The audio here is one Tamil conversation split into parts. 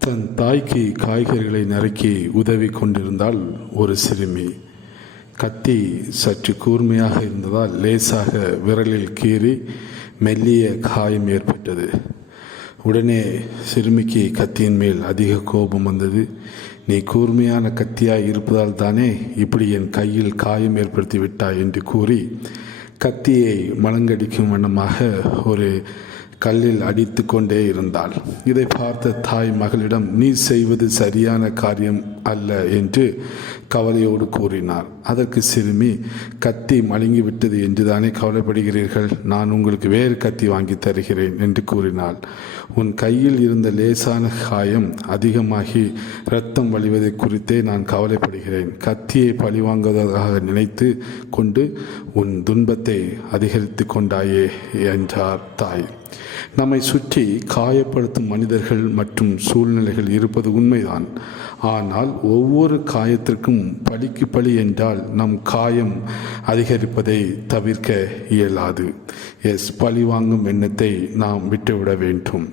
தன் தாய்க்கு காய்கறிகளை நறுக்கி உதவி கொண்டிருந்தால் ஒரு சிறுமி. கத்தி சற்று கூர்மையாக இருந்ததால் லேசாக விரலில் கீறி மெல்லிய காயம் ஏற்பட்டது. உடனே சிறுமிக்கு கத்தியின் மேல் அதிக கோபம் வந்தது. நீ கூர்மையான கத்தியாய் இருப்பதால் தானே இப்படி என் கையில் காயம் ஏற்படுத்தி விட்டாய் என்று கூறி கத்தியை மலங்கடிக்கும் வண்ணமாக ஒரு கல்லில் அடித்து கொண்டே இருந்தாள். இதை பார்த்த தாய் மகளிடம் நீ செய்வது சரியான காரியம் அல்ல என்று கவலையோடு கூறினார். அதற்கு சிறுமி, கத்தி மழுங்கிவிட்டது என்று தானே கவலைப்படுகிறீர்கள், நான் உங்களுக்கு வேறு கத்தி வாங்கி தருகிறேன் என்று கூறினாள். உன் கையில் இருந்த லேசான காயம் அதிகமாகி இரத்தம் வழிவதை குறித்தே நான் கவலைப்படுகிறேன். கத்தியை பழிவாங்குவதாக நினைத்து கொண்டு உன் துன்பத்தை அதிகரித்து கொண்டாயே என்றார் தாய். நம்மை சுற்றி காயப்படுத்தும் மனிதர்கள் மற்றும் சூழ்நிலைகள் இருப்பது உண்மைதான். ஆனால் ஒவ்வொரு காயத்திற்கும் பழிக்கு பழி என்றால் நம் காயம் அதிகரிப்பதை தவிர்க்க இயலாது. பழி வாங்கும் எண்ணத்தை நாம் விட்டுவிட வேண்டும்.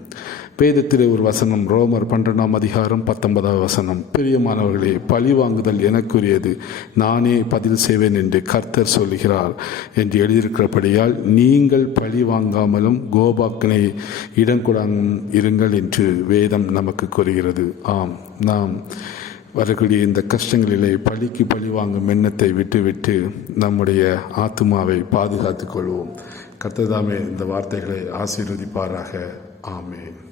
வேதத்திலே ஒரு வசனம், ரோமர் 12:19 பிரியமானவர்களே, பழி வாங்குதல் எனக்குரியது, நானே பதில் செய்வேன் என்று கர்த்தர் சொல்கிறார் என்று எழுதியிருக்கிறபடியால் நீங்கள் பழி வாங்காமலும் கோபாக்கினை இடங்கூடாமல் இருங்கள் என்று வேதம் நமக்கு கூறுகிறது. ஆம், நாம் வரக்கூடிய இந்த கஷ்டங்களிலே பழிக்கு பழி வாங்கும் எண்ணத்தை விட்டுவிட்டு நம்முடைய ஆத்துமாவை பாதுகாத்துக் கொள்வோம். கர்த்தர் தாமே இந்த வார்த்தைகளை ஆசீர்வதிப்பாராக. ஆமேன்.